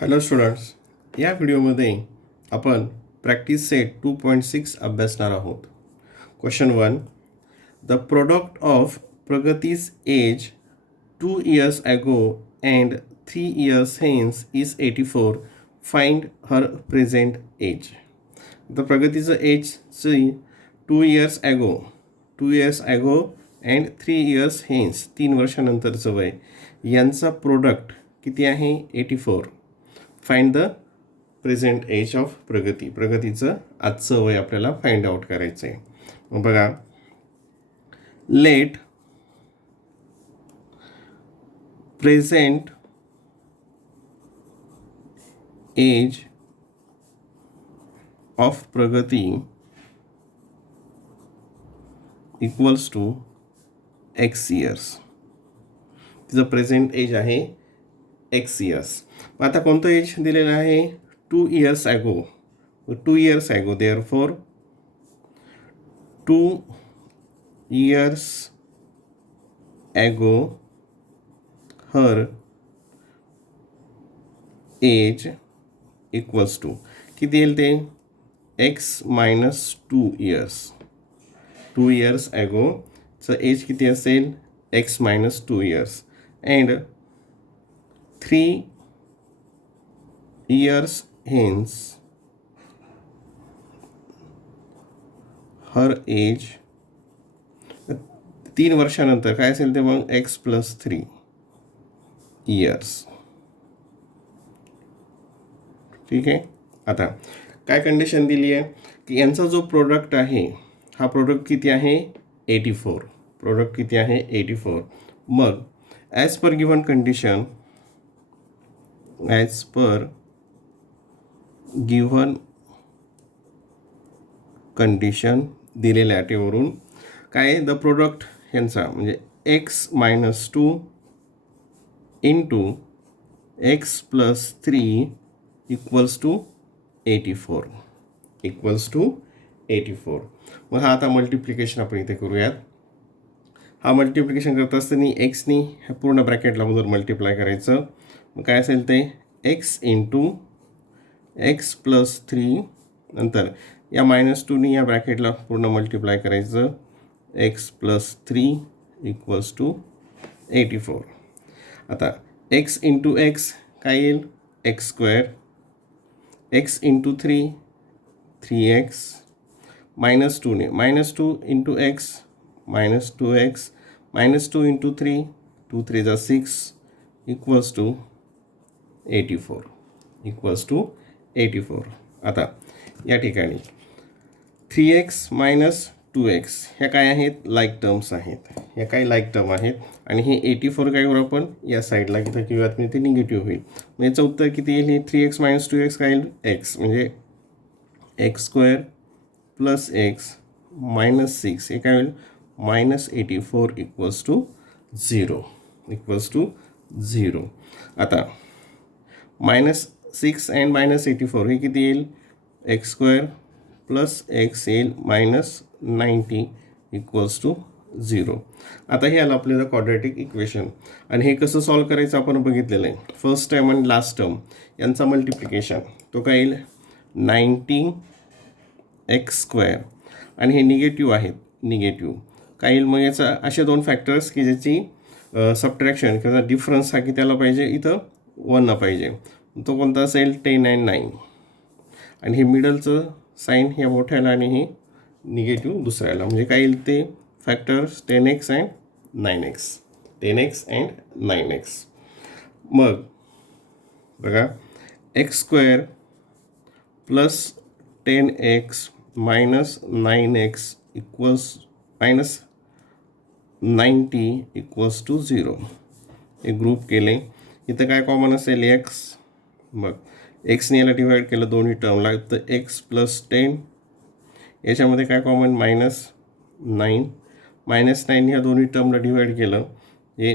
Hello students, या व्हिडिओमध्ये आपण प्रॅक्टिस सेट 2.6 अभ्यासणार आहोत. Question 1. The product of Pragati's age 2 years ago and 3 years hence is 84. Find her present age. तर प्रगतीचं एजची 2 years ago 2 years ago and 3 years hence 3 वर्षानंतरचं वय यांचा प्रोडक्ट किती आहे? 84. Find the present age of प्रगतीचं आजचं वय आपल्याला फाइंड आउट करायचं आहे. मग बघा, let present age of Pragati equals to x years. तिचं प्रेझेंट एज आहे एक्स इयर्स. मग आता कोणतं एज दिलेलं आहे? 2 years ago. 2 years ago, therefore 2 years ago her age equals to किती येईल ते? X minus 2 years. 2 years ॲगोचं एज किती असेल? X minus 2 years. And 3 years hence her age 3 वर्षानंतर काय असेल ते? मग एक्स प्लस 3 years. ठीक आहे. आता काय कंडिशन दिली आहे की यांचा जो प्रोडक्ट आहे हा प्रोडक्ट किती आहे? 84. प्रोडक्ट किती आहे? 84. मग as per given condition, as per given condition दिलेल्या अटीवरून काय द प्रोडक्ट ह्यांचा म्हणजे x minus 2 into x plus 3 equals to 84. Equals to 84. मग हा आता मल्टिप्लिकेशन आपण इथे करूयात. हा मल्टिप्लिकेशन करत असताना एक्सनी ह्या पूर्ण ब्रॅकेटला मधून मल्टिप्लाय करायचं. मग काय असेल ते? एक्स इंटू एक्स प्लस 3 नंतर या मायनस 2नी या ब्रॅकेटला पूर्ण मल्टिप्लाय करायचं. X plus 3 equals to 84. आता एक्स इंटू एक्स काय येईल? X square. X into 3 3x minus 2ने minus 2 into x minus 2x minus 2 into 3 2 3 जा 6 इक्वल्स टू 84. Equals to 84. आता या ठिकाणी 3x मायनस 2x ह्या काय आहेत? लाईक टर्म्स आहेत. ह्या काय लाईक टर्म आहेत. आणि हे 84 काय करू आपण? या साईडला किती किंवा ते निगेटिव्ह होईल. मग याचं उत्तर किती येईल? हे 3x मायनस 2x काय येईल? एक्स म्हणजे x square plus x minus 6 हे काय होईल? Minus 84 equals to 0. Equals to 0. आता मायनस 6 अँड मायनस 84 हे किती येईल? एक्स स्क्वेअर प्लस एक्स येईल मायनस 90 इक्वल्स टू 0. आता हे आलं आपल्याला क्वाड्रॅटिक इक्वेशन. आणि हे कसं सॉल्व करायचं आपण बघितलेलं आहे. फर्स्ट टर्म आणि लास्ट टर्म यांचा मल्टिप्लिकेशन तो काय येईल? 90 एक्स स्क्वेअर आणि हे निगेटिव्ह आहेत. निगेटिव्ह काय येईल? मग याचा असे दोन फॅक्टर्स की ज्याची सबट्रॅक्शन किंवा डिफरन्स हा किती आला पाहिजे? इथं 1 पाहिजे. तो कोणता असेल? 10 and 9. आणि हे मिडलचं साईन ह्या मोठ्याला आणि हे निगेटिव्ह दुसऱ्याला म्हणजे काय येईल ते? Factors 10x and 9x. 10x and 9x. मग बघा, x square plus 10x minus 9x equals minus 90 equals to 0. हे ग्रुप केले. इथं काय कॉमन असेल? एक्स. मग एक्सने याला डिवाईड केलं दोन्ही टर्मला तर एक्स प्लस 10. याच्यामध्ये काय कॉमन? मायनस 9. मायनस 9 ह्या दोन्ही टर्मला डिवाईड केलं हे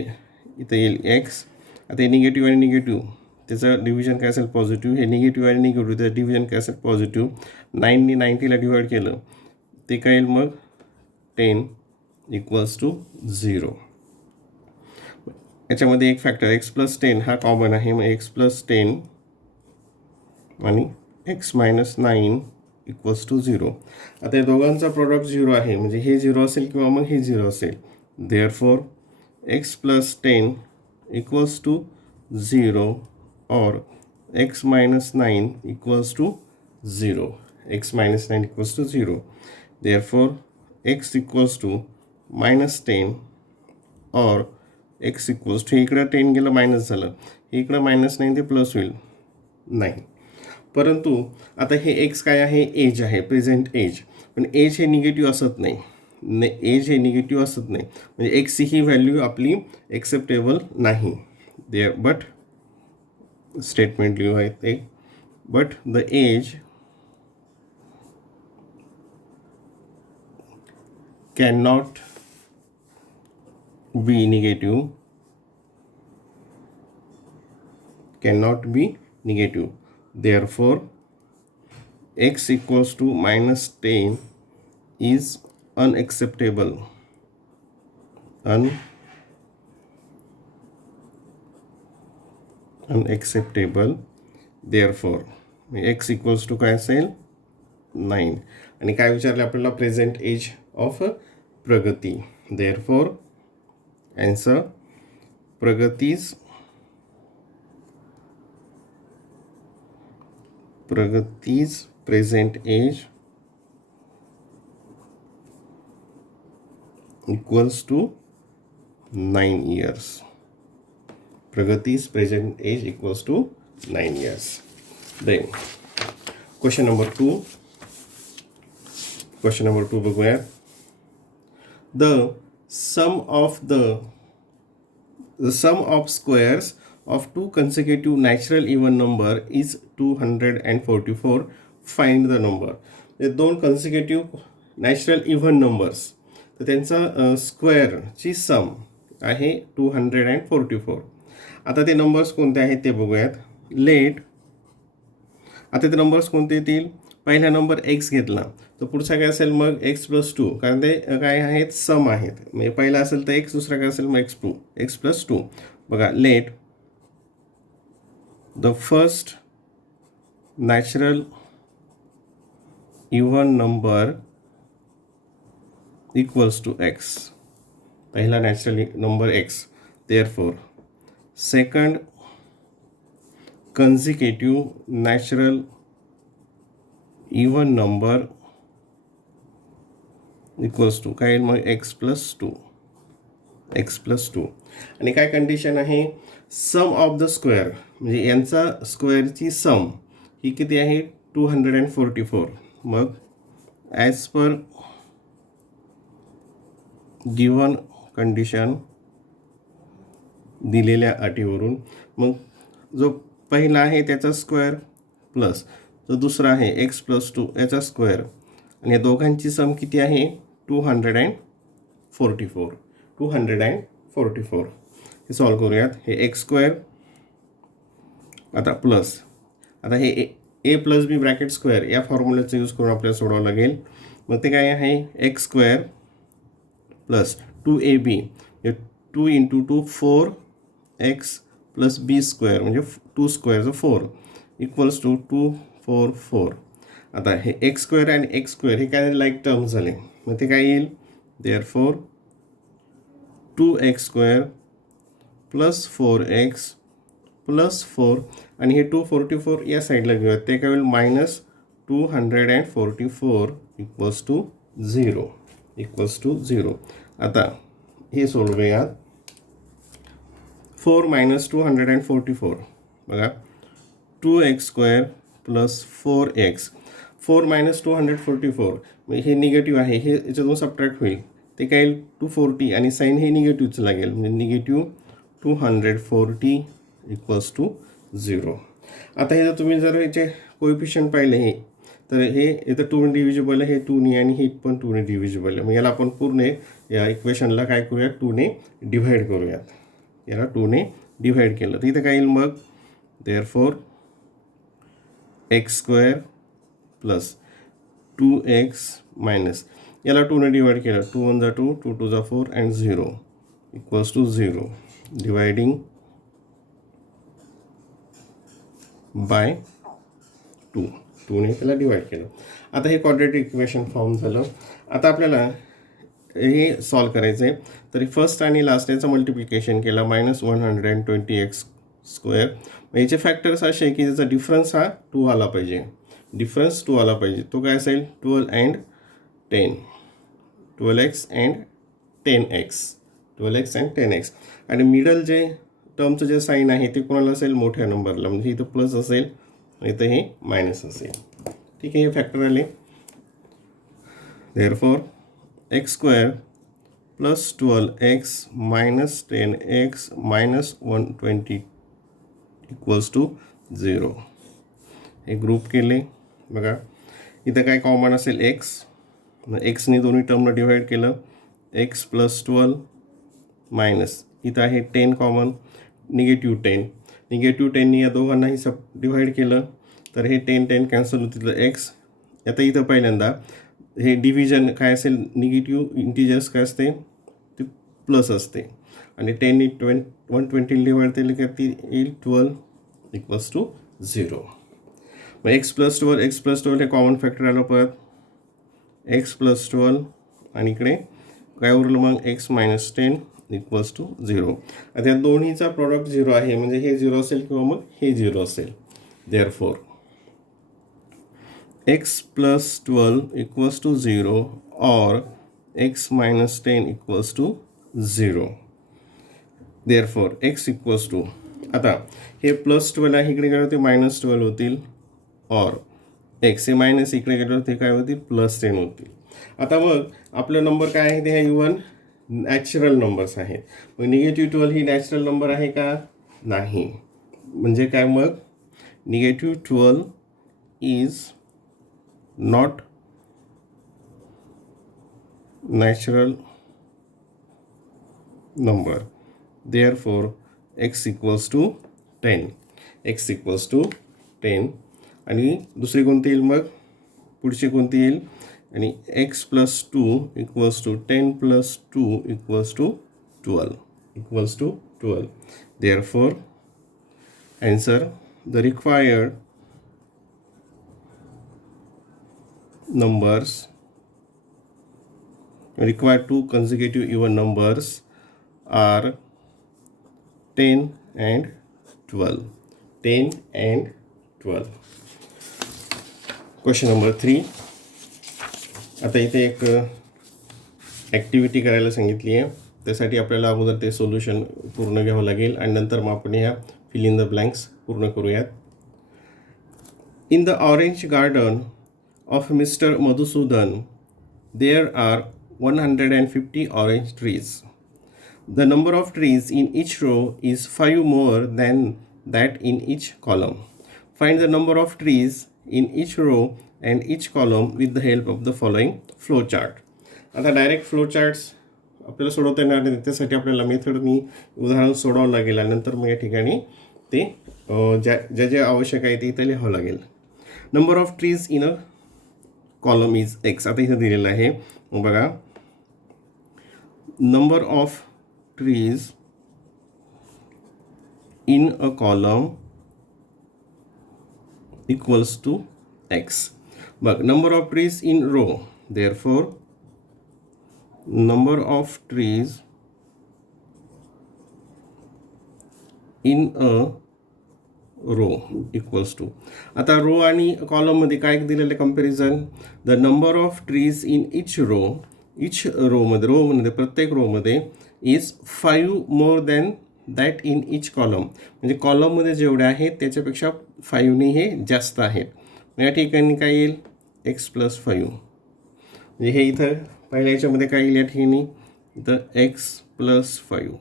इथं येईल एक्स. आता हे निगेटिव्ह आणि निगेटिव्ह त्याचं डिव्हिजन काय असेल? पॉझिटिव्ह. हे निगेटिव्ह आणि निगेटिव्ह त्याचं डिव्हिजन काय असेल? पॉझिटिव्ह. 9नी 90ला डिवाईड केलं ते काय येईल? मग 10 इक्वल्स टू 0. याच्यामध्ये एक फॅक्टर एक्स प्लस 10 हा कॉमन आहे. मग एक्स प्लस 10 आणि एक्स मायनस 9 इक्वल्स टू 0. आता या दोघांचा प्रॉडक्ट 0 आहे, म्हणजे हे 0 असेल किंवा मग हे 0 असेल. Therefore x plus 10 equals to 0 और x minus 9 equals to 0. X minus 9 equals to 0. Therefore x equals to minus 10 और एक्स इक्वल्स टू, इकडं 10 गेलं मायनस झालं, इकडं मायनस 9 ते प्लस होईल 9. परंतु आता हे एक्स काय आहे, एज आहे, प्रेझेंट एज. पण एज हे निगेटिव्ह असत नाही, एज हे निगेटिव्ह असत नाही, म्हणजे एक्सची ही व्हॅल्यू आपली एक्सेप्टेबल नाही. देअर बट स्टेटमेंट लिहू आहे ते, but the age cannot be negative, cannot be negative. Therefore x equals to minus 10 is unacceptable, unacceptable. Therefore x equals to काय असेल 9. आणि काय विचारले आपल्याला, present age of Pragati. Therefore answer Pragati's present age equals to 9 years. Pragati's present age equals to 9 years. Then question number 2. Question number 2 बघूया. The sum of squares of two consecutive natural even number is 244. Find the number. हे दोन consecutive natural even numbers, तर त्यांचा स्क्वेअरची सम आहे 244. आता ते numbers कोणते आहेत ते बघूयात. लेट, आता ते नंबर्स कोणते येतील, पहिला नंबर एक्स घेतला तर पुढचा काय असेल मग एक्स प्लस 2, कारण ते काय आहेत, सम आहेत. म्हणजे पहिला असेल तर एक्स, दुसरा काय असेल मग एक्स प्लस 2. बघा, let the first natural even number equals to x. पहिला natural number x. Therefore second consecutive natural even number equals to काय मग एक्स प्लस 2. आणि काय कंडिशन आहे, सम ऑफ द स्क्वेअर, म्हणजे यांचा स्क्वेअरची सम ही किती आहे 244. मग ॲज पर गिवन कंडिशन, दिलेल्या अटीवरून, मग जो पहिला आहे त्याचा स्क्वेअर प्लस जो दुसरा आहे एक्स प्लस 2 याचा स्क्वेअर, आणि या दोघांची सम किती आहे 244. हे सॉल्व करूयात. हे एक्स स्क्वेअर आता प्लस, आता हे ए प्लस बी ब्रॅकेट स्क्वेअर या फॉर्म्युल्याचा यूज करून आपल्याला सोडावं लागेल. मग ते काय आहे, x square plus 2ab, 2 into 2 4x plus b square, म्हणजे 2 स्क्वेअरचं 4 इक्वल्स टू 244. आता हे एक्स स्क्वेअर आणि एक्स स्क्वेअर हे काय लाईक टर्म्स झाले, मग ते काय येईल, therefore 2x square plus 4x plus 4, आणि हे 244 या साईडला घेऊयात, ते काय होईल मायनस 244 इक्वल्स टू 0. आता हे सोडवूयात. 4 मायनस 244, बघा 2x square plus 4x. 4 minus 244 म्हणजे हे निगेटिव्ह आहे, हे याच्यातून सबट्रॅक्ट होईल, ते काय येईल 240, आणि साईन हे निगेटिव्हचं लागेल, म्हणजे निगेटिव्ह 240 इक्वल्स टू 0. आता हे जर तुम्ही जर याचे कोएफिशियंट पाहिले हे, तर हे इथं 2 डिव्हिजिबल आहे, हे 2ने, आणि हे पण 2ने डिव्हिजिबल आहे. मग याला आपण पूर्ण या इक्वेशनला काय करूयात, 2ने डिव्हाइड करूयात. याला 2ने डिव्हाइड केलं तर इथं काय येईल मग, therefore x square plus 2x minus, याला 2ने डिवाइड केलं, 2 1 जा 2, 2 2 जा 4 and 0 equals to 0. Dividing by 2ने त्याला डिवाईड केलं. आता हे क्वाड्रेटिक इक्वेशन फॉर्म झालं. आता आपल्याला हे सॉल्व करायचं आहे. तरी फर्स्ट आणि लास्ट याचं मल्टिप्लिकेशन केलं -120x². याचे फॅक्टर्स असे की त्याचा डिफरन्स हा 2 आला पाहिजे. डिफरन्स 2 आला पाहिजे. तो काय असेल 12 and 10, 12x and 10x, 12x and 10x. आणि मिडल जे टर्मचं जे साईन आहे ते कोणाला असेल मोठ्या नंबरला, म्हणजे इथं प्लस असेल आणि इथं हे मायनस असेल. ठीक आहे, हे फॅक्टर आले. Therefore x² + 12x - 10x - 120 = 0. हे ग्रुप केले. बघा इथं काय कॉमन असेल x. एक्सने दोन्ही टर्मला डिवाईड केलं. x + 12 मायनस इथं आहे 10 कॉमन, -10. -10नी या दोघांनाही डिवाईड केलं तर हे 10 कॅन्सल होतं. तिथलं x. आता इथं पहिल्यांदा हे डिव्हिजन काय असेल, निगेटिव्ह इंटिजर्स काय असते ते प्लस असते. आणि 10नी 120 डिवाईड केलं की ती येईल 12 = 0. मग x + 12 हे कॉमन फॅक्टर आलं. परत x + 12 आणि इकडे काय उरलं मग x - 10 = 0. आता या दोन्हीचा प्रॉडक्ट 0 आहे, म्हणजे हे 0 असेल किंवा मग हे 0 असेल. Therefore x + 12 = 0 or x - 10 = 0. Therefore x = आता हे +12 आहे, इकडे काय होते -12 होतील. और x हे मायनस इकडे गेलं ते काय होतील +10 होतील. आता मग आपलं नंबर काय आहे, ते हे इवन नॅचरल नंबर्स आहेत. मग -12 ही नॅचरल नंबर आहे का? नाही. म्हणजे काय मग -12 is not natural number. Therefore x = 10. x = 10. आणि दुसरी कोणती येईल मग, पुढची कोणती येईल, आणि x + 2 = 10 + 2 = 12. Therefore answer, the required two consecutive even numbers are 10 and 12. 10 and 12. Question number 3. आता इथे एक ॲक्टिव्हिटी करायला सांगितली आहे. त्यासाठी आपल्याला अगोदर ते सोल्युशन पूर्ण घ्यावं लागेल आणि नंतर मग आपण ह्या फिल इन द ब्लँक्स पूर्ण करूयात. In the orange garden of mister Madhusudan there are 150 orange trees. The number of trees in each row is 5 more than that in each column. Find the number of trees in each row and each column with the help of the following flow chart. आता direct flow charts आपल्याला सोडवता येणार नाही, त्यासाठी आपल्याला मेथडनी उदाहरण सोडावं लागेल आणि नंतर मग या ठिकाणी ते ज्या ज्या आवश्यक आहे ते इथे लिहावं लागेल. Number of trees in a column is x. आता इथं दिलेलं आहे. मग बघा, number of trees in a column equals to x. But number of trees in row, therefore number of trees in a row equals to. आता row आणि column मध्ये काय दिलेलं comparison, the number of trees in each row मध्ये प्रत्येक row मध्ये is 5 more than that in each column. म्हणजे कॉलममध्ये जेवढे आहेत त्याच्यापेक्षा 5ने हे जास्त आहेत. या ठिकाणी काय येईल x + 5. म्हणजे हे इथं पहिल्या याच्यामध्ये काय येईल, या ठिकाणी इथं x + 5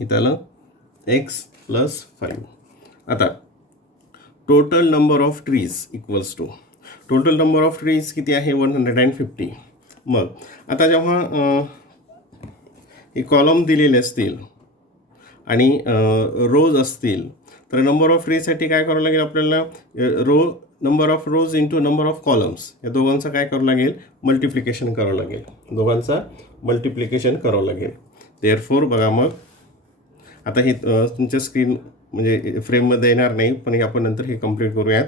इथं आलं x + 5. आता total number of trees equals to, total number of trees किती आहे 150. मग आता जेव्हा हे कॉलम दिलेले असतील आणि रोज असतील तर नंबर ऑफ ट्रीजसाठी काय करावं लागेल आपल्याला, number of rose into number of columns या दोघांचं काय करावं लागेल, मल्टिप्लिकेशन करावं लागेल. देअरफॉर बघा, मग आता हे तुमच्या स्क्रीन म्हणजे फ्रेममध्ये येणार नाही, पण हे आपण नंतर हे कंप्लीट करूयात.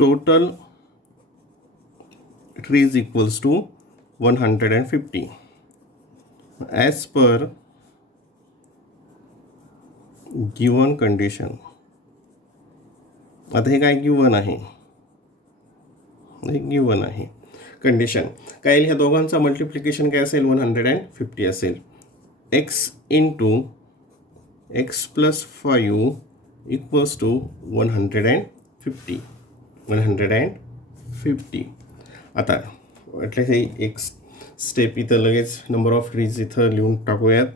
total trees equals to 150 as per given condition. आता हे काय गिवन आहे, गिवन आहे कंडिशन. काय येईल, ह्या दोघांचा मल्टिप्लिकेशन काय असेल, 150 असेल. X into x plus 5 equals to 150. 150. आता म्हटलं हे एक स्टेप इथं लगेच नंबर ऑफ ट्रीज इथं लिहून टाकूयात.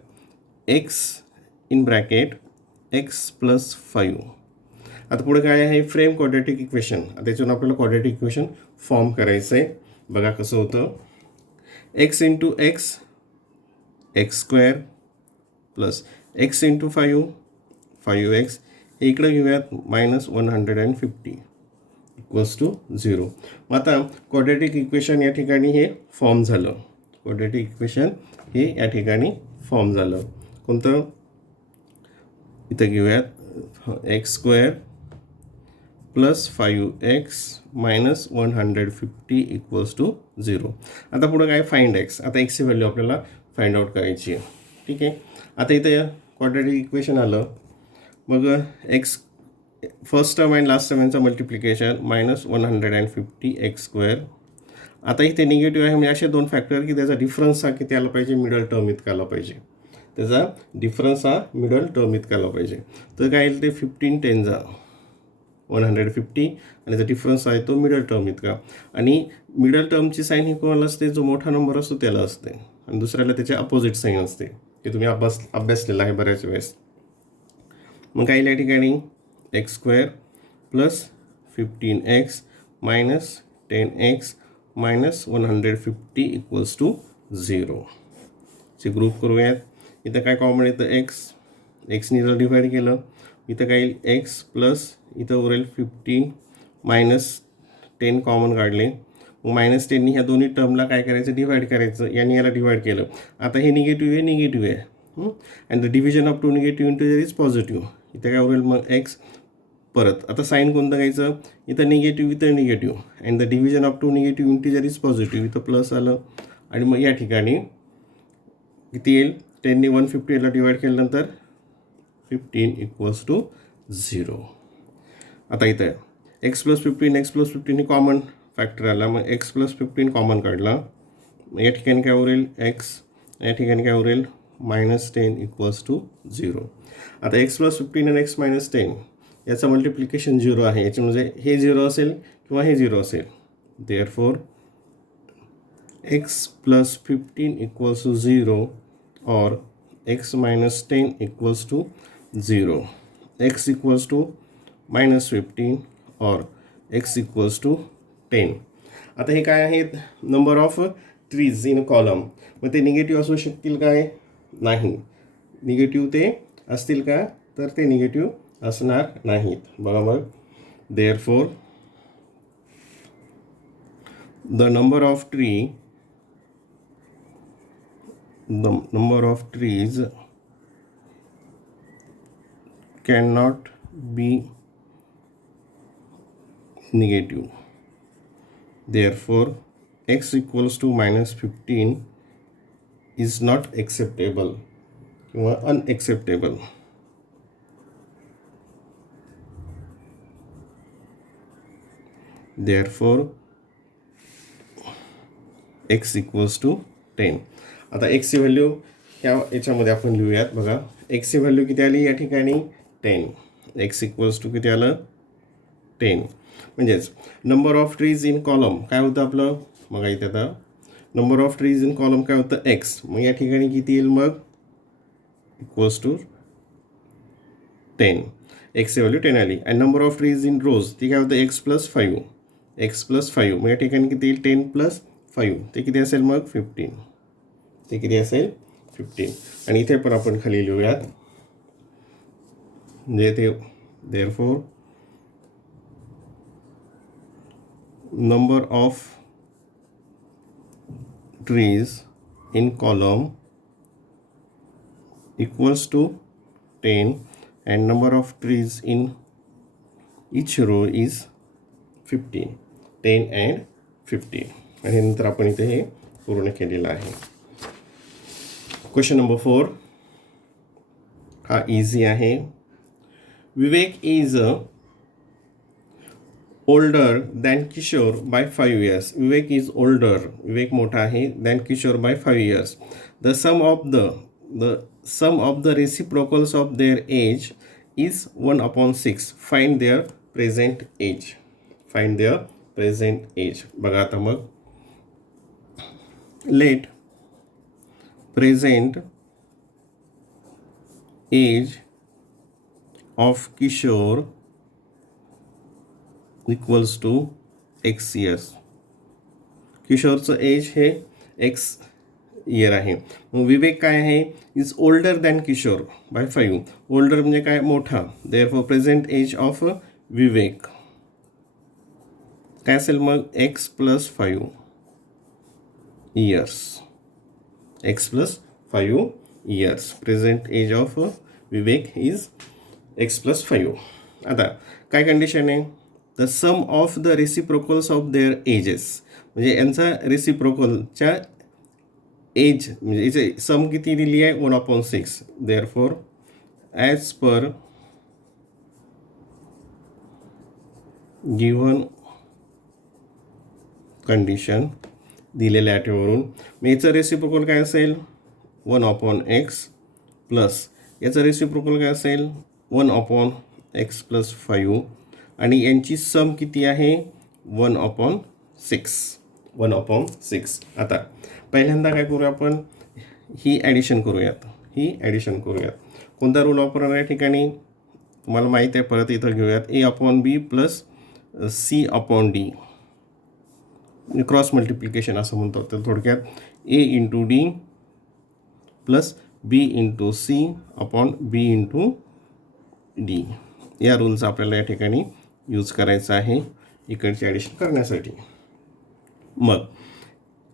X in bracket x plus 5. आता पुढे काय आहे, फ्रेम क्वाड्रॅटिक इक्वेशन. त्याच्यातून आपल्याला क्वाड्रॅटिक इक्वेशन फॉर्म करायचं आहे. बघा कसं होतं, x into x x square plus x into 5 5x हे इकडं घेऊयात मायनस 150 इक्वल्स टू 0. मग आता क्वाड्रॅटिक इक्वेशन या ठिकाणी हे फॉर्म झालं. क्वाड्रॅटिक इक्वेशन हे या ठिकाणी फॉर्म झालं. कोणतं, इथं घेऊयात x square plus 5x minus 150 equals to 0. आता पुढं काय, फाइंड एक्स. आता एक्सची व्हॅल्यू आपल्याला फाइंड आउट करायची आहे. ठीक आहे. आता इथं क्वाड्रॅटिक इक्वेशन आलं, मग x first term and last term यांचं मल्टिप्लिकेशन मायनस 150 एक्स स्क्वेअर. आता इथे निगेटिव्ह आहे म्हणजे असे दोन फॅक्टर की त्याचा डिफरन्स हा किती आला पाहिजे, मिडल टर्म इतका आला पाहिजे. त्याचा डिफरन्स हा मिडल टर्म इतका आला पाहिजे. तर काय येईल ते 15 10 150 आणि त्याचा डिफरन्स आहे तो मिडल टर्म इतका. आणि मिडल टर्मची साईन ही कोणाला असते, जो मोठा नंबर असतो त्याला असते, आणि दुसऱ्याला त्याचे अपोजिट साईन असते. ते तुम्ही अभ्यासलेलं आहे बऱ्याच वेळेस. मग काय या ठिकाणी x square plus 15x minus 10x minus 150 equals to 0. चे ग्रुप करूयात. इथं काय कॉमन येतं, एक्सनी जर डिवाईड केलं इथं काय येईल एक्स प्लस इथं उरेल 15 मायनस 10 कॉमन काढले. मग मायनस 10नी ह्या दोन्ही टर्मला काय करायचं, डिवाईड करायचं. यांनी याला डिवाईड केलं. आता हे निगेटिव्ह आहे, निगेटिव्ह आहे. And the division of two negative integer is positive. इथं काय उरेल मग एक्स. परत आता साईन कोणतं घ्यायचं, इथं निगेटिव्ह इथं negative. And the division of two negative integer is positive. इथं प्लस आलं. आणि मग या ठिकाणी किती येईल, 10नी 150ला डिवाईड केल्यानंतर 15 इक्वल्स टू 0. आता इथं एक्स प्लस 15 ही कॉमन फॅक्टर आला. मग एक्स प्लस 15 कॉमन काढला. या ठिकाणी काय उरेल एक्स, या ठिकाणी काय उरेल मायनस 10 इक्वल्स टू 0. आता एक्स प्लस 15 आणि एक्स मायनस 10 याचं मल्टिप्लिकेशन 0 आहे. याच्यामध्ये हे 0 असेल किंवा हे 0 असेल. Therefore x plus 15 equals to 0 और x minus 10 equals to 0. X equals to minus 15 और एक्स इक्वल्स टू 10. आता हे काय आहेत, number of trees in column. मग ते निगेटिव्ह असू शकतील काय, नाही. निगेटिव्ह ते असतील का, तर ते निगेटिव्ह असणार नाहीत. बघा मग, therefore the number of trees cannot be negative. Therefore, x equals to minus 15 is not acceptable or unacceptable. Therefore, x equals to 10. आता एक्सची व्हॅल्यू याच्यामध्ये आपण लिहूयात. बघा, एक्सची व्हॅल्यू किती आली या ठिकाणी 10. एक्स इक्वल्स टू किती आलं 10. म्हणजेच number of trees in column काय होतं आपलं, बघा इथे आता number of trees in column काय होतं एक्स. मग या ठिकाणी किती येईल मग इक्वल्स टू 10. एक्सची व्हॅल्यू 10 आली. आणि नंबर ऑफ ट्रीज इन रोज ती काय होतं एक्स प्लस 5. मग या ठिकाणी किती येईल 10 प्लस 5 ते किती असेल मग 15. ते किती असेल 15. आणि इथे पण आपण खाली लिहूयात म्हणजे ते therefore number of trees in column equals to 10 and number of trees in each row is 15, 10 and 15. आणि नंतर आपण इथे हे पूर्ण केलेलं आहे. क्वेश्चन नंबर 4 हा इझी आहे. Vivek is older than Kishore by 5 years. Vivek is older, Vivek मोठा आहे, than Kishore by 5 years. The sum of the reciprocals of their age is 1/6. Find their present age. Find their present age. बघा आता मग, let present age of Kishore equals to x years. किशोरचं age हे x year आहे. मग विवेक काय आहे, is older than Kishore by 5. Older म्हणजे काय, मोठा. देअरफॉर प्रेझेंट एज ऑफ विवेक काय असेल मग, x + 5 years. x + 5 years. Present age of Vivek is x + 5. आता काय कंडिशन आहे, the sum of the reciprocals of their ages. म्हणजे यांचा रेसिप्रोकलच्या एज म्हणजे याचे सम किती दिली आहे, 1/6. Therefore as per given condition, दिलेल्या अटीवरून, मग याचं रेसिप्रोकल काय असेल, 1/x प्लस याचं रेसिप्रोकल काय असेल, 1/x + 5. आणि यांची सम किती आहे, 1/6. 1/6. आता पहिल्यांदा काय करूया आपण, ही ॲडिशन करूयात. कोणता रूल वापरणार या ठिकाणी तुम्हाला माहीत आहे, परत इथं घेऊयात. a/b + c/d. क्रॉस मल्टिप्लिकेशन असं म्हणतो. तर थोडक्यात a × d + b × c/b × d. या रूलचा आपल्याला या ठिकाणी यूज करायचा आहे इकडची ॲडिशन करण्यासाठी. मग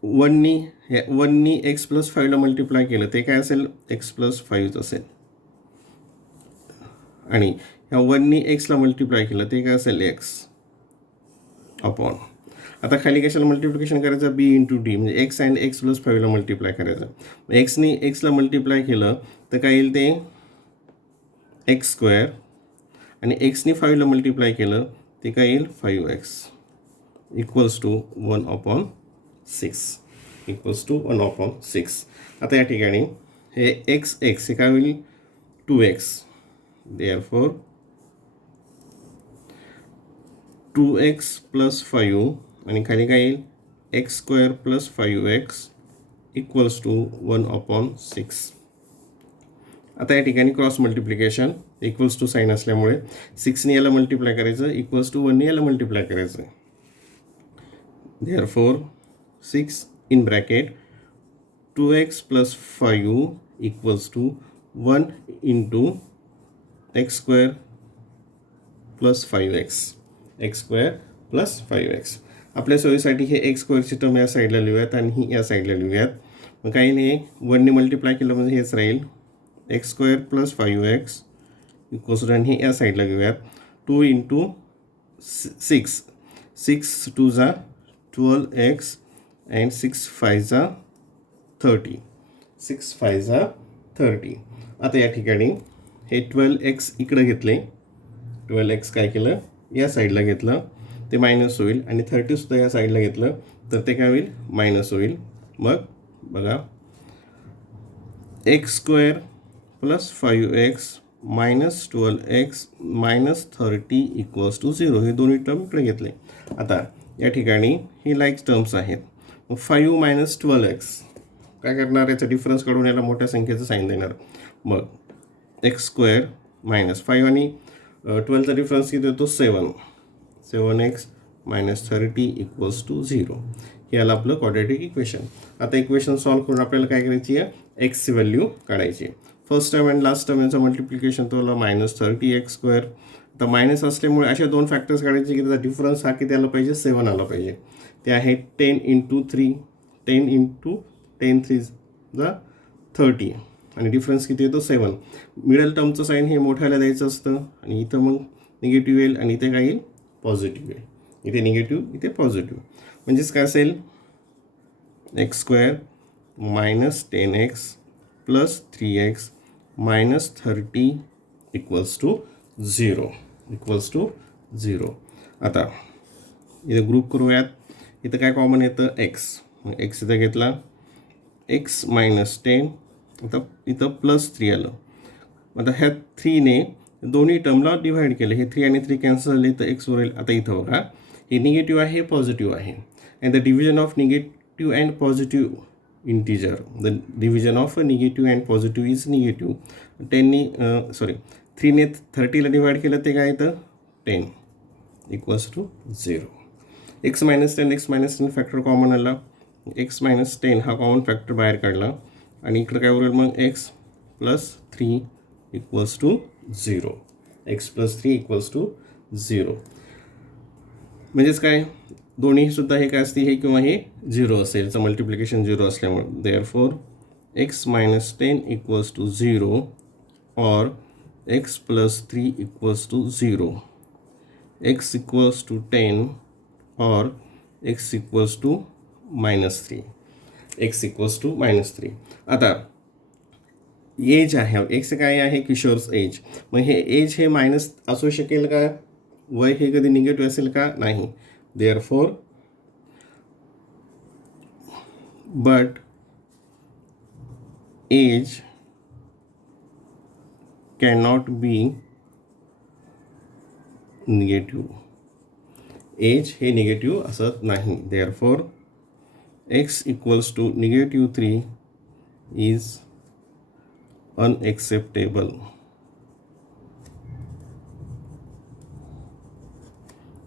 1नी x + 5ला मल्टिप्लाय केलं ते काय असेल, x + 5 असेल. आणि ह्या 1नी x ला मल्टिप्लाय केलं ते काय असेल, x अपॉन. आता खाली कशाला मल्टिप्लिकेशन करायचं, b × d म्हणजे x अँड x + 5ला मल्टिप्लाय करायचं. एक्सनी एक्सला मल्टिप्लाय केलं तर काय येईल, ते x² आणि एक्सनी 5ला मल्टिप्लाय केलं ते काय येईल, 5x इक्वल्स टू 1/6. आता या ठिकाणी हे x हे काय होईल, 2x. देअरफॉर 2x + 5 आणि खाली काय येईल, x² + 5x इक्वल्स टू 1/6. आता या ठिकाणी cross multiplication, equals to sign असल्यामुळे 6नी याला मल्टिप्लाय करायचं, इक्वल्स टू 1नी याला मल्टिप्लाय करायचं. Therefore 6 in bracket 2x + 5 equals to 1 × x² + 5x. x² + 5x. आपल्या सोयीसाठी हे x² टर्म या साईडला लिहूयात आणि ही या साईडला लिहूयात. मग काही नाही, 1नी मल्टिप्लाय केलं म्हणजे हेच राहील, x² + 5x इक्वल्स टू, आणि हे या साईडला घेऊयात, 2 × 6. 6 2 = 12x and 6 5 = 30. 6 5 = 30. आता या ठिकाणी हे 12x इकडं घेतले, 12x काय केलं, या साईडला घेतलं ते मायनस होईल, आणि 30सुद्धा या साईडला घेतलं तर ते काय होईल, मायनस होईल. मग बघा, x² + 5x - 12x - 30 equals to 0. हे दोन्ही टर्म इकडे घेतले. आता या ठिकाणी ही लाईक टर्म्स आहेत. मग 5 - 12x काय करणार, याचा डिफरन्स काढून याला मोठ्या संख्येचं साईन देणार. मग x² - 5 आणि 12चा डिफरन्स किती होतो, 7. 7x - 30 equals to 0. हे आलं आपलं क्वाड्रॅटिक इक्वेशन. आता इक्वेशन सॉल्व्ह करून आपल्याला काय करायची आहे, एक्सची व्हॅल्यू काढायची. First term and last term याचं मल्टिप्लिकेशन तो -30x². आता मायनस असल्यामुळे अशा दोन फॅक्टर्स काढायचे की त्याचा डिफरन्स हा किती आला पाहिजे, 7 आला पाहिजे. ते आहे 10 × 3, 10 × 10 3 = 30 आणि डिफरन्स किती येतो, 7. मिडल टर्मचं साईन हे मोठ्याला द्यायचं असतं आणि इथं मग निगेटिव्ह येईल आणि इथे काय येईल, पॉझिटिव्ह येईल. इथे निगेटिव्ह इथे पॉझिटिव्ह, म्हणजेच काय असेल x square minus 10x plus 3x minus 30 equals to 0 आता इथे ग्रुप करूयात. इथं काय कॉमन येतं एक्स, एक्स इथं घेतला एक्स मायनस 10, आता इथं प्लस 3 आलं. आता ह्या 3ने दोन्ही टर्मला डिव्हाइड केलं, हे 3 आणि 3 कॅन्सल झाले तर एक्स उरेल. आता इथं बघा हे निगेटिव्ह आहे पॉझिटिव्ह आहे, and the division of negative and positive integer, the division of a negative and positive is negative. 3ने 30ला डिवाइड केलं ते काय येतं 10 equals to 0. X minus 10 factor common आला, एक्स मायनस 10 हा कॉमन फॅक्टर बाहेर काढला आणि इकडं काय उरेल मग x plus 3 equals to 0. X plus 3 equals to 0, म्हणजेच काय दोन्ही सुद्धा हे काय असते हे किंवा हे 0 असेल, याचं मल्टिप्लिकेशन 0 असल्यामुळे. Therefore x minus 10 equals to 0 और x plus 3 equals to 0, x equals to 10 और x equals to minus 3, x equals to minus 3. आता एज आहे, एक्स काय आहे किशोर्स एज, मग हे एज हे मायनस असू शकेल का, वय हे कधी निगेटिव्ह असेल का, नाही. Therefore but age cannot be negative, age हे निगेटिव्ह असत नाही. Therefore x equals to -3 is unacceptable.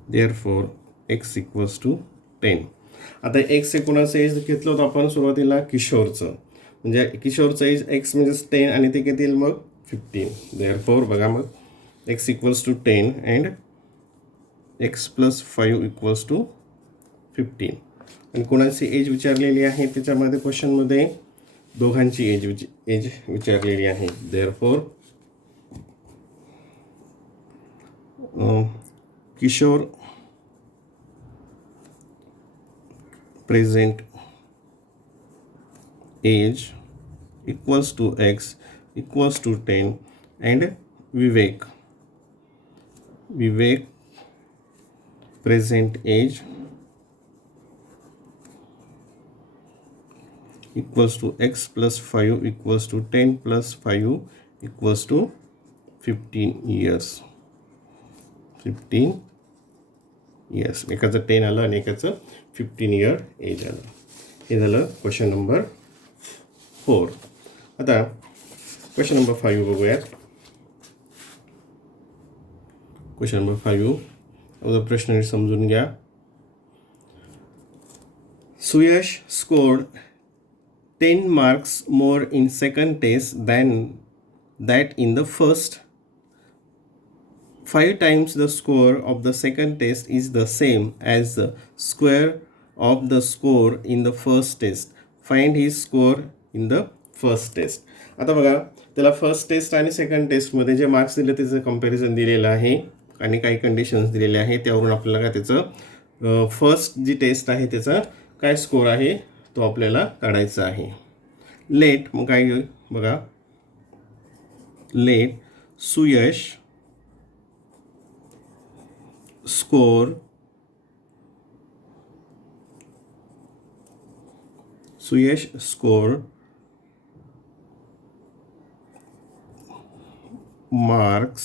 Therefore x equals to 10. आता एक्स हे कोणाचं एज घेतलं होतं आपण सुरुवातीला किशोरचं, म्हणजे किशोरचं एज एक्स म्हणजेच 10 आणि ते घेतील मग 15. देअरफॉर बघा मग x equals to 10 and x plus 5 equals to 15. आणि कोणाची एज विचारलेली आहे त्याच्यामध्ये क्वेश्चनमध्ये दोघांची एज विचारलेली आहे. Therefore Kishor present age equals to x equals to 10 and Vivek present age equals to x plus 5 equals to 10 plus 5 equals to 15 years. 15 years, एकाचं 10 आलं आणि एकाचं 15 year एज आलं. हे झालं क्वेश्चन नंबर 4. आता क्वेश्चन नंबर 5 बघूयात. क्वेश्चन नंबर 5 अगोदर प्रश्न समजून घ्या. Suyash scored 10 marks more in second test than that in the first. 5 times the score of the second test is the same as the square of the score in the first test. Find his score in the first test. आता बघा त्याला first taste आणि second टेस्टमध्ये जे marks दिले त्याचं comparison दिलेलं आहे आणि काही कंडिशन्स दिलेले आहे, त्यावरून आपल्याला काय त्याचं फर्स्ट जी टेस्ट आहे त्याचा काय स्कोर आहे तो आपल्याला काढायचा आहे. लेट मग काय बघा, let Suyash score marks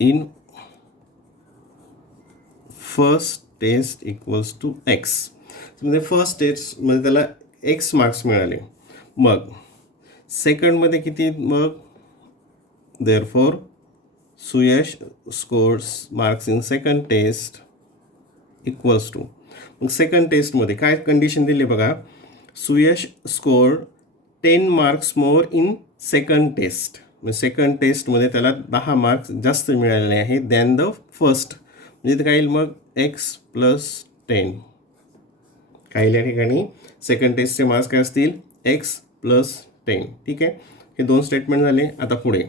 in first test equals to x. म्हणजे फर्स्ट टेस्टमध्ये त्याला x मार्क्स मिळाले, मग सेकंडमध्ये किती, मग therefore Suyash scores marks in second test equals to, मग सेकंड टेस्टमध्ये काय कंडिशन दिली बघा, Suyash score 10 marks more in second test, म्हणजे सेकंड टेस्टमध्ये त्याला 10 मार्क्स जास्त मिळालेले आहेत दॅन द फर्स्ट. म्हणजे ते काय येईल मग एक्स प्लस 10, काय या ठिकाणी सेकंड टेस्टचे मार्क्स काय असतील एक्स प्लस 10. ठीक आहे, हे दोन स्टेटमेंट झाले. आता पुढे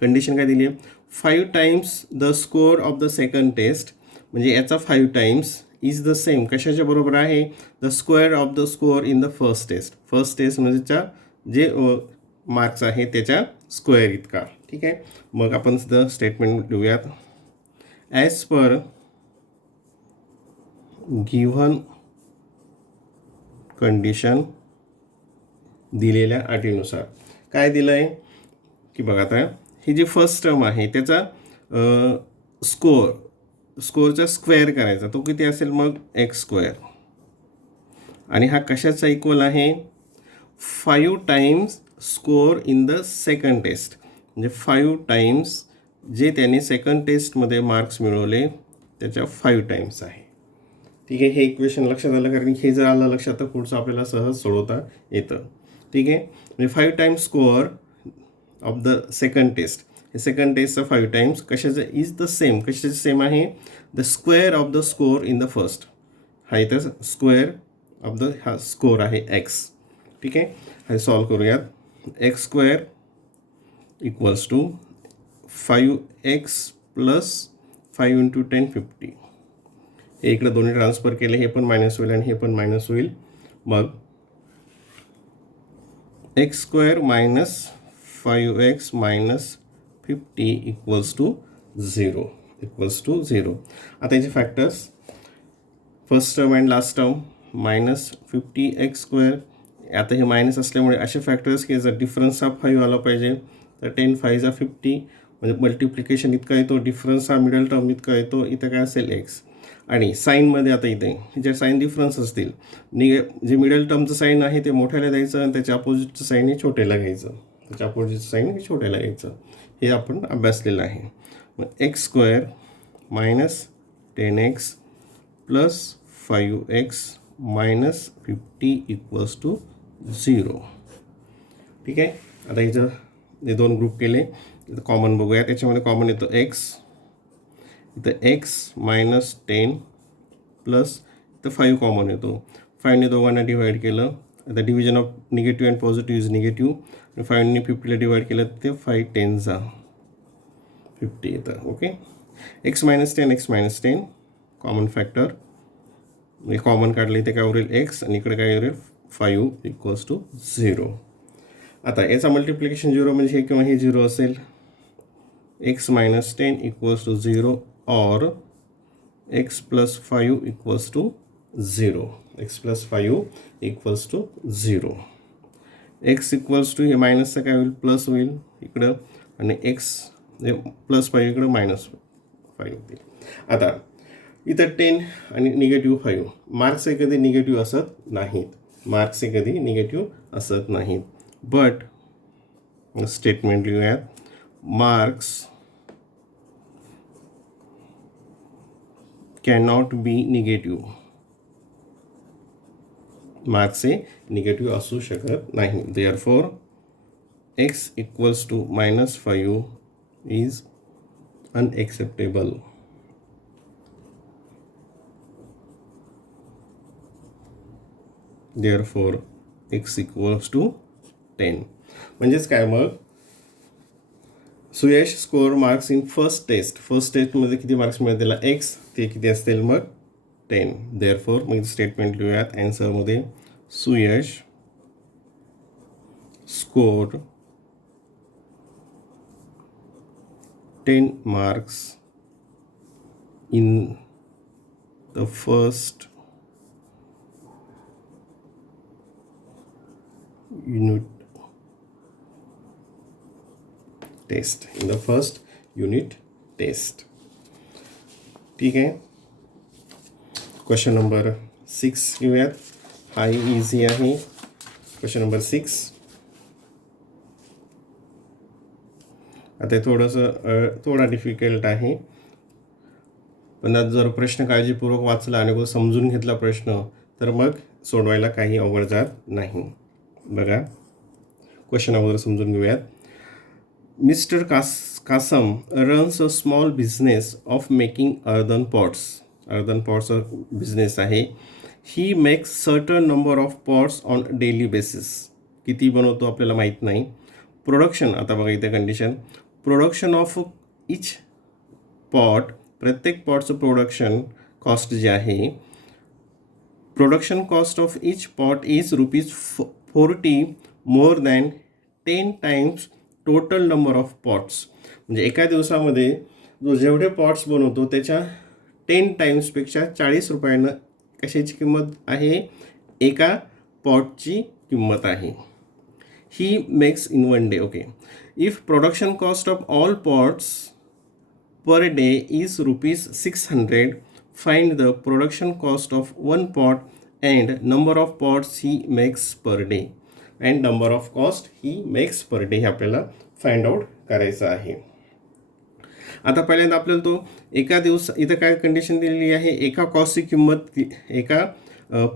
कंडिशन काय दिली आहे, 5 times the score of the second test, म्हणजे याचा 5 टाइम्स इज द सेम कशाच्या बरोबर आहे, the square of the score in the first test. First test म्हणजे जे मार्क्स आहे त्याच्या स्क्वेअर इतका. ठीक आहे, मग आपण द स्टेटमेंट लिहूयात. ॲज पर गिव्हन कंडिशन, दिलेल्या अटीनुसार. काय दिलं आहे की बघा, आता ही जी फर्स्ट टर्म आहे त्याचा स्कोअरचा स्क्वेअर करायचा, तो किती असेल मग एक्स स्क्वेअर. आणि हा कशाचा इक्वल आहे, 5 times score in the second test. म्हणजे 5 टाइम्स जे त्याने सेकंड टेस्टमध्ये मार्क्स मिळवले त्याच्या 5 टाइम्स आहे. ठीक आहे, हे इक्वेशन लक्षात आलं, कारण हे जर आलं लक्षात तर पुढचं आपल्याला सहज सोडवता येतं. ठीक आहे, म्हणजे 5 times score of the second test. हे सेकंड टेस्टचा 5 टाइम्स कशाचं इज द सेम, कशाचं सेम आहे, the square of the score in the first. हा इथं स्क्वेअर ऑफ द हा स्कोअर आहे एक्स. ठीक आहे, हे सॉल्व करूयात. X square equals to 5x plus 5 into 10 50. हे इकडे दोन्ही ट्रान्सफर केले, हे पण मायनस होईल आणि हे पण मायनस होईल. मग x square minus 5x minus 50 equals to 0. आता याचे factors, first term and last term, minus 50x square. आता हे मायनस असल्यामुळे असे फॅक्टर्स की जर डिफरन्स हा 5 आला पाहिजे, तर 10 5 50, म्हणजे मल्टिप्लिकेशन इतका येतो, डिफरन्स हा मिडल टर्म इतका येतो, इथं काय असेल एक्स. आणि साईनमध्ये आता इथे ज्या साईन डिफरन्स असतील, जे मिडल टर्मचं साईन आहे ते मोठ्याला द्यायचं आणि त्याच्या अपोजिटचं साईन हे छोट्याला घ्यायचं, त्याच्या अपोजिटचं साईन हे छोट्याला घ्यायचं. हे आपण अभ्यासलेलं आहे. मग x square minus 10x plus 5x minus 50 equals to 0. ठीक आहे, आता इथं हे दोन ग्रुप केले, इथं कॉमन बघूया. त्याच्यामध्ये कॉमन येतो एक्स, इथं एक्स मायनस 10 प्लस इथं 5 कॉमन येतो. 5ने दोघांना डिवाईड केलं, आता division of negative and positive is negative. आणि 5ने 50ला डिवाईड केलं ते 5 10 50 येतं. Okay, x minus 10 common factor, म्हणजे कॉमन काढले ते काय उरेल एक्स, आणि इकडे काय उरेल 5 इक्वल्स टू 0. आता याचा मल्टिप्लिकेशन 0 म्हणजे हे किंवा हे 0 असेल. एक्स मायनस 10 इक्वल्स टू 0 और x plus 5 equals to 0. X plus 5 equals to 0. X equals to हे मायनसचं काय होईल, प्लस होईल इकडं, आणि एक्स प्लस 5 इकडं मायनस 5 होतील. आता इथं 10 आणि निगेटिव्ह 5, मार्क्स हे कधी निगेटिव्ह असत नाहीत, मार्क्स हे कधी निगेटिव्ह असत नाहीत. बट स्टेटमेंट लिहूयात, marks cannot be negative. Marks हे निगेटिव्ह असू शकत नाही. Therefore x equals to minus 5 is unacceptable. Therefore x equals to 10. म्हणजेच काय, मग Suyash score marks in first टेस्टमध्ये किती मार्क्स मिळाले त्याला एक्स, ते किती असतील मग 10. देअरफॉर मग स्टेटमेंट लिहूयात ॲन्सरमध्ये, Suyash score 10 marks in the first unit test. ठीक आहे, क्वेश्चन नंबर 6 घेऊयात. हाही इझी आहे. Question number 6. आता थोडा डिफिकल्ट आहे, पण आज जर प्रश्न काळजीपूर्वक वाचला आणि समजून घेतला प्रश्न, तर मग सोडवायला काही अवघड जात नाही. बघा, क्वेश्चन अगोदर समजून घेऊयात. Mister Kasam runs a small business of making earthen पॉट्सचा बिझनेस आहे. He makes certain number of pots on daily basis. किती बनवतो आपल्याला माहीत नाही. प्रोडक्शन, आता बघा इथे condition, production of each pot प्रत्येक पॉटचं प्रोडक्शन कॉस्ट जे आहे, production cost of each pot is ₹40 more than 10 times total number of pots. म्हणजे एका दिवसामध्ये जो जेवढे पॉट्स बनवतो त्याच्या 10 टाइम्सपेक्षा ₹40 कशाची किंमत आहे, एका पॉटची किंमत आहे. He makes in 1 day. Okay, if production cost of all pots per day is ₹600, find the production cost of one pot and number of pots he makes per day and number of cost he makes per day. हे आपल्याला find out करायचं आहे. आता पहिल्यांदा आपल्याला तो एका इथं काय कंडिशन दिलेली आहे, एका कॉस्टची किंमत, एका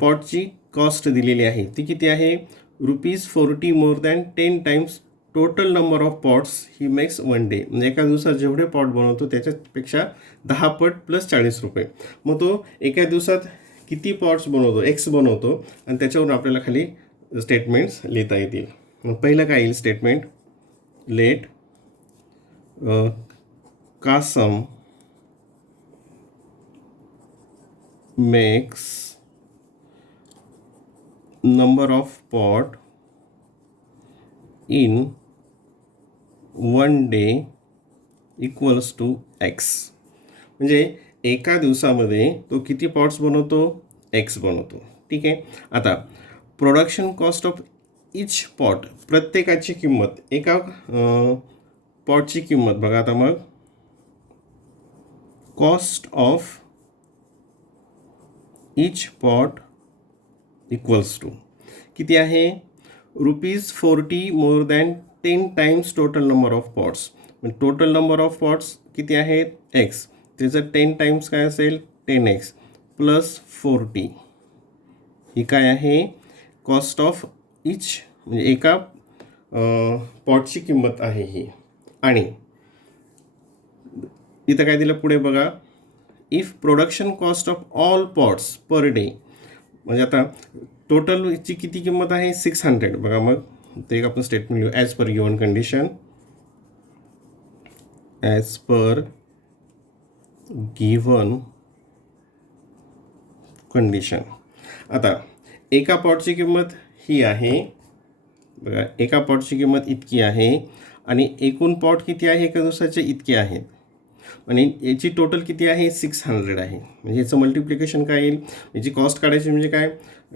पॉटची कॉस्ट दिलेली आहे, ती किती आहे, ₹40 more than 10 times total number of pots he makes 1 day. म्हणजे एका दिवसात जेवढे पॉट बनवतो त्याच्यापेक्षा 10 पट प्लस ₹40. मग तो एका दिवसात किती पॉट्स बनवतो, एक्स बनवतो, आणि त्याच्यावरून आपल्याला खाली स्टेटमेंट्स लिहिता येतील. मग पहिलं काय येईल statement, let Kasam makes number of pot in 1 day equals to x. म्हणजे एका दिवसामध्ये तो किती पॉट्स बनवतो, एक्स बनवतो. ठीक आहे. आता production cost of each pot, प्रत्येकाची किंमत, एका पॉटची किंमत बघा. आता मग cost of each pot equals to किती आहे, ₹40 more than 10 times total number of pots. म्हणजे टोटल नंबर ऑफ पॉट्स किती आहेत, एक्स, त्याचं 10 टाइम्स काय असेल, 10x प्लस 40. ही काय आहे, कॉस्ट ऑफ इच, म्हणजे एका पॉटची किंमत आहे ही. आणि इथं काय दिलं पुढे बघा, if production cost of all pots per day, म्हणजे आता टोटलची किती किंमत आहे, 600. बघा मग ते एक आपण स्टेटमेंट लिहू, as per given condition, as पर गिवन कंडिशन. आता एका पॉटची किंमत ही आहे बघा, एका पॉटची किंमत इतकी आहे, आणि एकूण पॉट किती आहे एका दिवसाचे, इतके आहेत, आणि याची टोटल किती आहे, 600 आहे. म्हणजे याचं मल्टिप्लिकेशन काय येईल, याची कॉस्ट काढायची म्हणजे काय,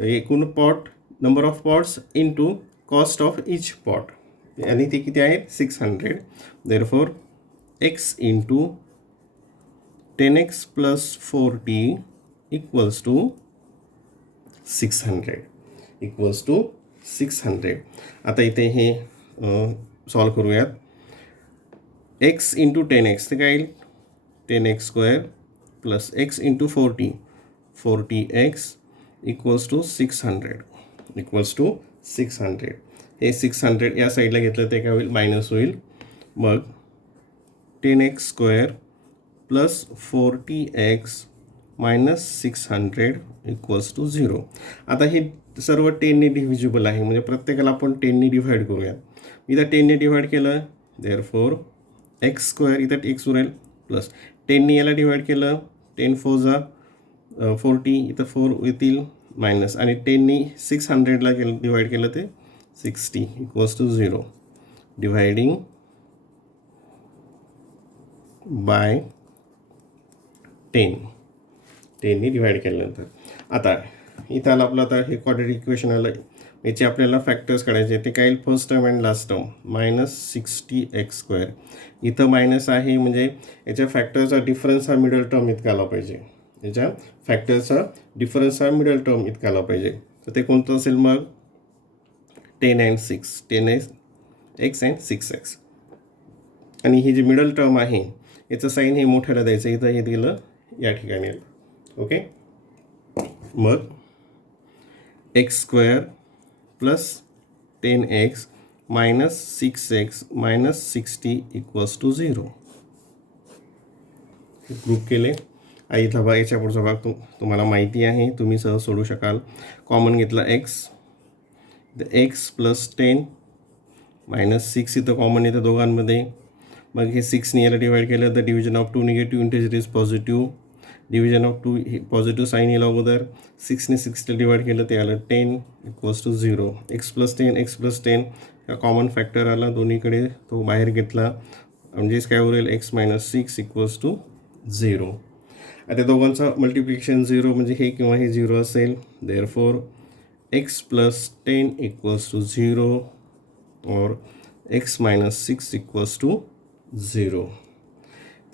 एकूण pot, number of pots into cost of each pot, आणि ते किती आहेत, 600. Therefore x into 10x plus 40 equals to 600, equals to 600. आता इथे हे सॉल्व करूयात. एक्स इंटू 10x ते काय येईल, 10x² plus x into 40, 40x equals to 600, equals to 600. हे 600 या साईडला घेतलं ते काय होईल, मायनस होईल. मग 10x² plus 40x minus 600 equals to 0. आता हे सर्व 10ने डिव्हिजिबल आहे, म्हणजे प्रत्येकाला आपण 10ने डिव्हाइड करूया. इथं 10ने डिव्हाइड केलं, देअरफॉर x² इथं x उरेल, प्लस 10ने याला डिव्हाइड केलं, 10 4 जा 40, इथं 4 येतील, मायनस, आणि 10ने 600ला डिव्हाइड केलं ते 60 इक्वल्स टू 0. डिव्हाइडिंग बाय 10ने डिव्हाइड केल्यानंतर आता इथं आलं आपलं, आता हे क्वाड्रेटिक इक्वेशन आलं, याचे आपल्याला फॅक्टर्स काढायचे. ते काय येईल, first term and last term, -60x². इथं मायनस आहे म्हणजे याच्या फॅक्टरचा डिफरन्स हा मिडल टर्म इतका आला पाहिजे, याच्या फॅक्टरचा डिफरन्स हा मिडल टर्म इतका आला पाहिजे. तर ते कोणतं असेल मग, 10 and 6, 10x and 6x. आणि ही जी मिडल टर्म आहे याचं साईन हे मोठ्याला द्यायचं, इथं हे दिलं या ठिकाणी. ओके, मग x² plus 10x minus 6x minus 60 equals to 0. Group केले. इथला भाग, याच्या पुढचा भाग तुम्हाला माहिती आहे, तुम्ही सहज सोडू शकाल. कॉमन घेतला x, x प्लस 10 मायनस 6 इथं कॉमन येतं दोघांमध्ये, मग हे 6ने याला डिवाइड केलं, the division of two negative integer is positive. Division of two हे पॉझिटिव्ह साईन येईल अगोदर. 6ने 6ला डिवाइड केलं ते आलं 10 इक्वल्स टू 0. x+10 हा कॉमन फॅक्टर आला, दोन्हीकडे तो बाहेर घेतला, म्हणजेच काय उरेल x-6 इक्वल्स टू 0. आता दोघांचं मल्टिप्लिकेशन 0 म्हणजे हे किंवा हे 0 असेल. देअरफॉर x+10 इक्वल्स टू 0 और x-6 equals to 0.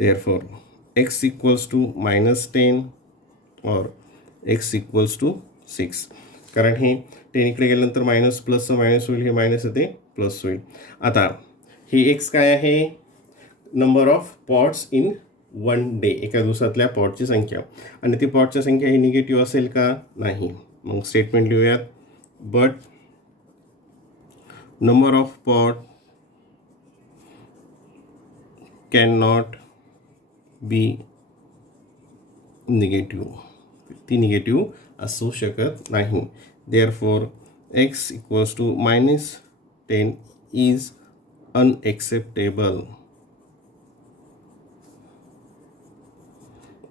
Therefore x equals to -10 और x इक्वल्स टू 6. कारण हे 10 इकडे गेल्यानंतर मायनस प्लसचं मायनस होईल, हे मायनस येते प्लस होईल. आता हे x काय आहे, number of pots in 1 day, एका दिवसातल्या पॉटची संख्या. आणि ती पॉटची संख्या ही निगेटिव्ह असेल का, नाही. मग स्टेटमेंट लिहूयात, but number of pot can not be negative, ती निगेटिव्ह असू शकत नाही. Therefore x equals to -10 is unacceptable.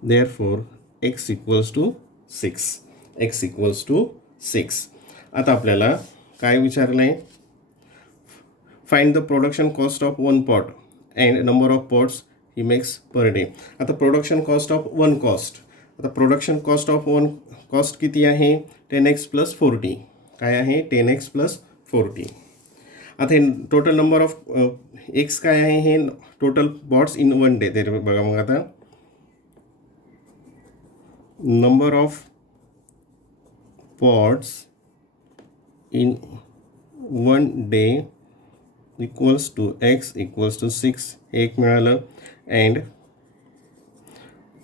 Therefore x equals to 6. आता आपल्याला काय विचारलं आहे, find the production cost of 1 pot and number of pots he makes per day. आता प्रोडक्शन कॉस्ट ऑफ 1 कॉस्ट, आता प्रोडक्शन कॉस्ट ऑफ 1 कॉस्ट किती आहे, 10x + 40. काय आहे, 10x + 40. आता हे टोटल नंबर ऑफ x काय आहे, हे टोटल पॉट्स इन 1 डे. ते बघा, मग आता number of pots in 1 day equals to x equals to 6 एक मिळालं. अँड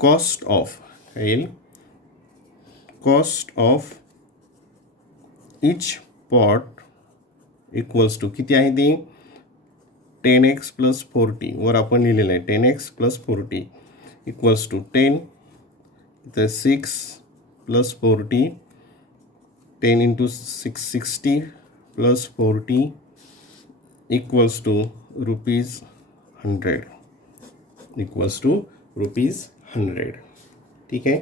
कॉस्ट ऑफ येईल, cost of each pot equals to किती आहे ती, 10x + 40. वर आपण लिहिलेलं आहे 10x + 40 इक्वल्स टू 10, तर 6 + 40, 10 × 6 60 + 40 इक्वल्स टू ₹100, इक्वल्स टू ₹100. ठीक आहे.